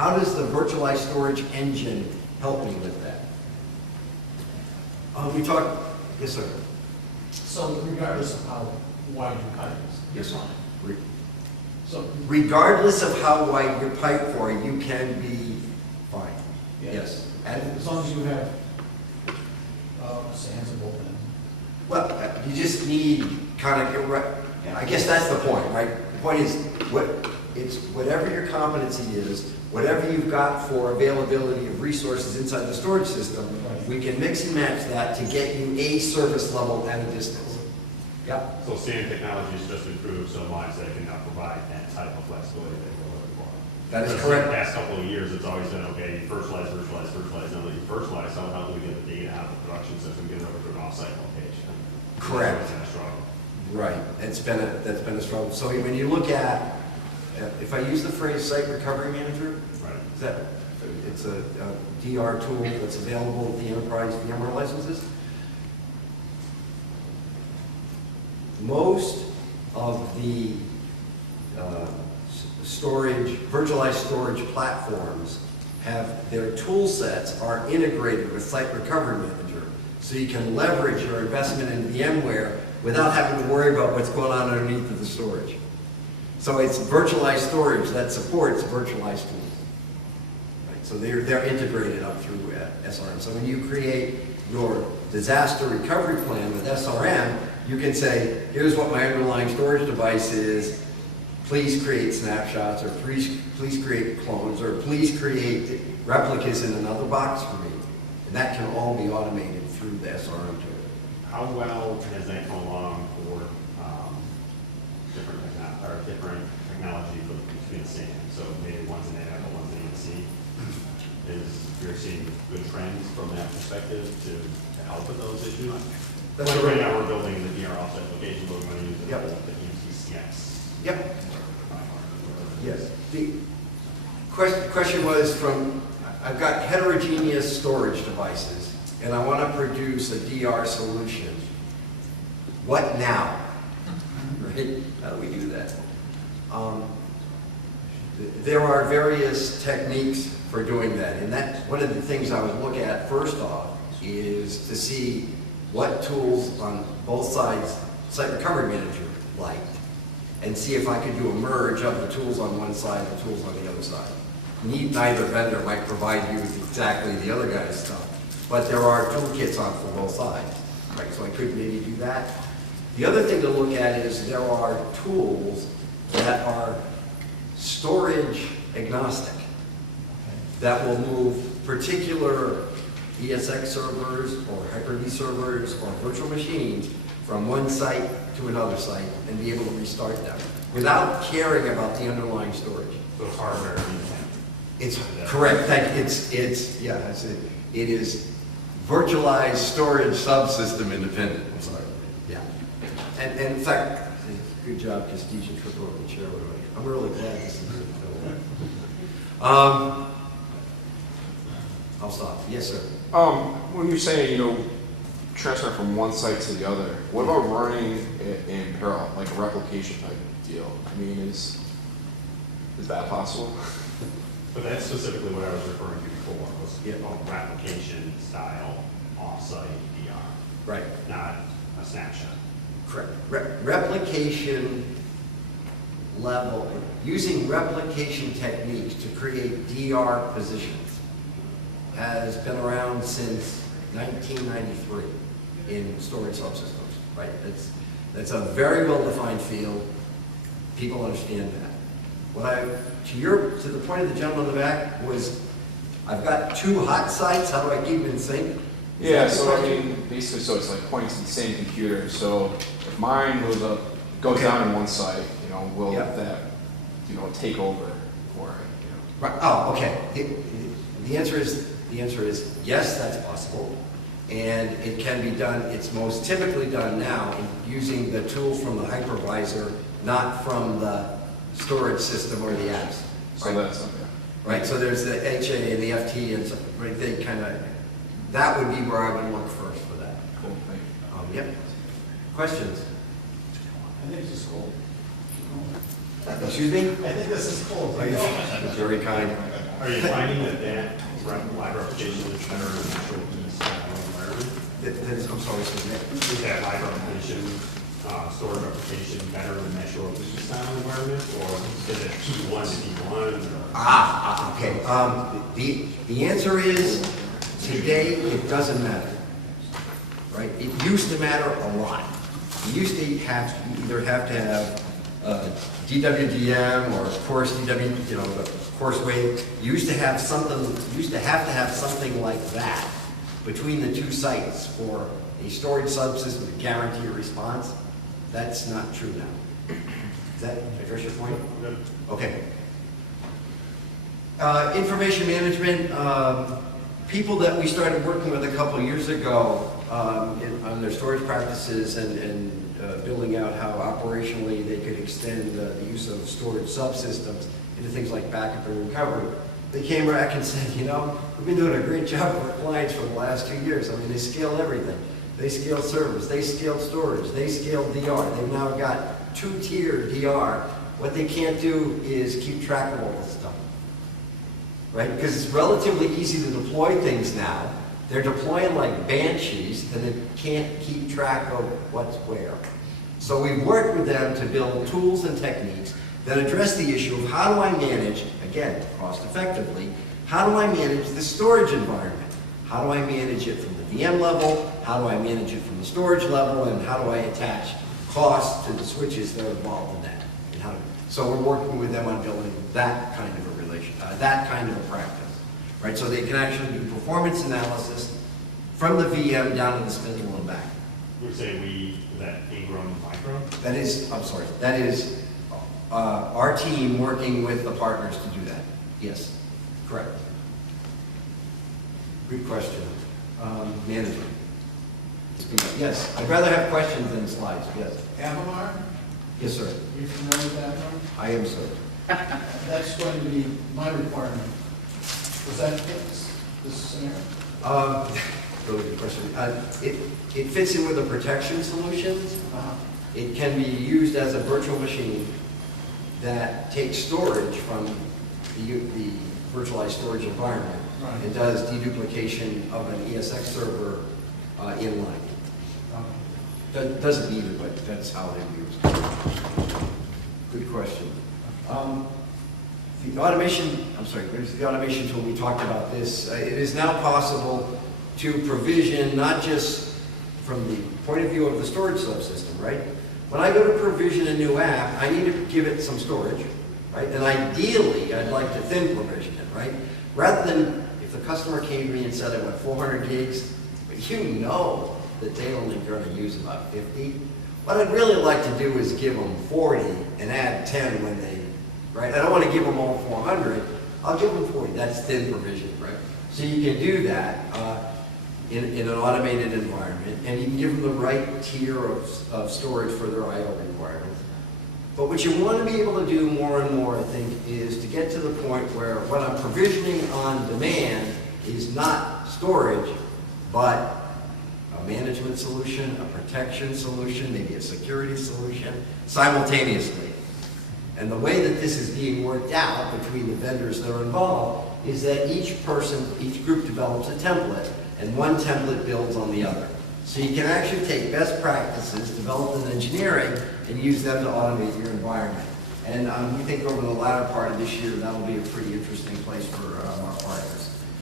How does the virtualized storage engine help me with that? We talked, yes, sir. So regardless of how wide your pipe is. Yes, sir. So, Regardless of how wide your pipe for, you can be fine. yeah. Yes. And as long as you have, sands and open. Well, you just need kind of, I guess that's the point, right? The point is, it's whatever your competency is, whatever you've got for availability of resources inside the storage system, we can mix and match that to get you a service level at a distance. Yeah. So SAN technology has just improved so much that it can now provide that type of flexibility that we're looking for. That is Because correct. The past couple of years, it's always been, okay, you virtualize. Now that you virtualize, how do we get the data out of the production system, get it over to an offsite location? Correct. That's always been a struggle. Right, that's been a struggle. So when you look at, if I use the phrase site recovery manager, Right. is that, it's a DR tool that's available with the enterprise VMware licenses. Most of the virtualized storage platforms have their tool sets are integrated with Site Recovery Manager. So you can leverage your investment in VMware without having to worry about what's going on underneath of the storage. So it's virtualized storage that supports virtualized tools. Right? So they're integrated up through SRM. So when you create your disaster recovery plan with SRM, you can say, here's what my underlying storage device is. Please create snapshots, or please create clones, or please create replicas in another box for me. And that can all be automated through the SRM tool. How well has that come along for different technology between SAN? So maybe one's in A, one's in ENC. You're seeing good trends from that perspective to help with those issues? That's Like right. right now we're building the DR offset location, but we're going to use Yep. the ENC-CX. Yep. Yes. The question was from, I've got heterogeneous storage devices, and I want to produce a DR solution. What now? Right? How do we do that? There are various techniques for doing that, and that's one of the things I would look at first off is to see what tools on both sides Site Recovery Manager liked, and see if I could do a merge of the tools on one side and the tools on the other side. Neither vendor might provide you with exactly the other guy's stuff, but there are toolkits on for both sides, right? So I could maybe do that. The other thing to look at is there are tools that are storage agnostic that will move particular ESX servers or Hyper-V servers or virtual machines from one site to another site and be able to restart them without caring about the underlying storage. So hardware independent. It's correct. It is virtualized storage subsystem independent. I'm sorry. Yeah. And in fact, good job, Prestige, and trip over the chair. I'm really glad this is it. I'll stop. Yes, sir. When you say, transfer from one site to the other, what about running it in parallel, like a replication type deal? I mean, is that possible? But that's specifically what I was referring to before, was Yeah. replication style offsite DR, Right. not a snapshot. Correct. Replication level, using replication techniques to create DR positions has been around since 1993 in storage subsystems, right? That's a very well-defined field. People understand that. To the point of the gentleman in the back was, I've got two hot sites, how do I keep them in sync? Yeah, so I mean, basically, so it's like pointing to the same computer. So if mine goes down in one site, will Yeah. that, take over for it? Right. Oh, okay. The answer is yes, that's possible, and it can be done. It's most typically done now using the tool from the hypervisor, not from the storage system or the apps. So Right. that's okay. Right. So there's the HA and the FT, and so, right, they kind of, that would be where I would look first for that. Cool, thank you. Yep. Questions? I think this is cool. Excuse me? I think this is cool. Very kind. Are you finding that live replication is better in an actual style environment? I'm sorry, Is that live replication, stored replication better in an actual style environment, or is it P1 to P1? okay. The answer is, today, it doesn't matter, right? It used to matter a lot. You used to you either have to have DWDM or course DW, the course weight. You used to have to have something like that between the two sites for a storage subsystem to guarantee a response. That's not true now. Does that address your point? Good. Okay. Information management, people that we started working with a couple of years ago on their storage practices and building out how operationally they could extend the use of storage subsystems into things like backup and recovery. They came back and said, we've been doing a great job for our clients for the last 2 years. I mean, they scale everything. They scale servers, they scale storage, they scale DR. They've now got 2-tier DR. What they can't do is keep track of all this stuff, right? Because it's relatively easy to deploy things now. They're deploying like banshees, and they can't keep track of what's where. So we've worked with them to build tools and techniques that address the issue of how do I manage, again, cost effectively, how do I manage the storage environment? How do I manage it from the VM level? How do I manage it from the storage level? And how do I attach costs to the switches that are involved in that? And so we're working with them on building that kind of a that kind of a practice, right? So they can actually do performance analysis from the VM down to the spindle and back. Would say is that Ingram Micro? That is our team working with the partners to do that. Yes, correct. Good question. Management. Yes, I'd rather have questions than slides, yes. Avamar, Yes, sir. you familiar with Avamar? I am, sir. That's going to be my requirement. Does that fit this scenario? Really good question. It fits in with a protection solution. Uh-huh. It can be used as a virtual machine that takes storage from the virtualized storage environment Right. and does deduplication of an ESX server inline. Doesn't need it, but that's how they use it. Good question. The automation tool, we talked about this. It is now possible to provision, not just from the point of view of the storage subsystem, right? When I go to provision a new app, I need to give it some storage, right? And ideally, I'd like to thin provision it, right? Rather than if the customer came to me and said I want 400 gigs, but you know that they only going to use about 50. What I'd really like to do is give them 40 and add 10 when they, right? I don't want to give them all 400. I'll give them 40. That's thin provision, right? So you can do that in an automated environment, and you can give them the right tier of storage for their I/O requirements. But what you want to be able to do more and more, I think, is to get to the point where what I'm provisioning on demand is not storage, but a management solution, a protection solution, maybe a security solution, simultaneously. And the way that this is being worked out between the vendors that are involved is that each group develops a template, and one template builds on the other. So you can actually take best practices developed in engineering and use them to automate your environment. And we think over the latter part of this year, that'll be a pretty interesting place